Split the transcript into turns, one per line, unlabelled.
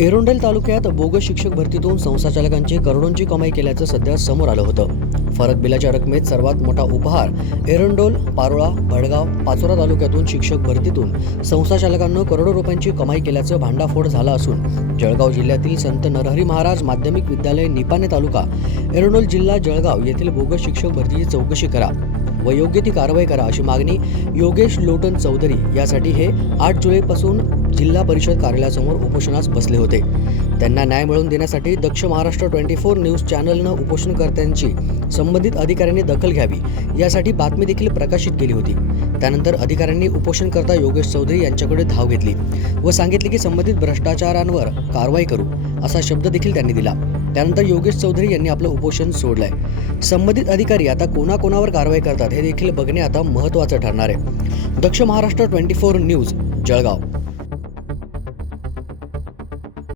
एरोंडेल तालुक्यात बोगस शिक्षक भरतीतून संस्थाचालकांची करोडोंची कमाई केल्याचं सध्या समोर आलं होतं. फरक बिलाच्या रकमेत सर्वात मोठा उपहार एरंडोल पारोळा भडगाव पाचोरा तालुक्यातून शिक्षक भरतीतून संस्थाचालकांनं करोडो रुपयांची कमाई केल्याचं भांडाफोड झालं असून जळगाव जिल्ह्यातील संत नरहरी महाराज माध्यमिक विद्यालय निपाणे तालुका एरंडोल जिल्हा जळगाव येथील बोगस शिक्षक भरतीची चौकशी करा व योग्य ती कारवाई करा अशी मागणी योगेश लोटन चौधरी यासाठी हे आठ जुलैपासून जिल्हा परिषद कार्यालयासमोर उपोषणास बसले होते. त्यांना न्याय मिळवून देण्यासाठी Daksh Maharashtra twenty four news चॅनलनं उपोषणकर्त्यांची संबंधित अधिकाऱ्यांनी दखल घ्यावी यासाठी बातमी देखील प्रकाशित केली होती. त्यानंतर अधिकाऱ्यांनी उपोषणकर्ता योगेश चौधरी यांच्याकडे धाव घेतली व सांगितले की संबंधित भ्रष्टाचारांवर कारवाई करू असा शब्द देखील त्यांनी दिला. त्यानंतर योगेश चौधरी यांनी आपलं उपोषण सोडलंय. संबंधित अधिकारी आता कोणाकोणावर कारवाई करतात हे देखील बघणे आता महत्त्वाचं ठरणार आहे. Daksh Maharashtra twenty four news Jalgaon.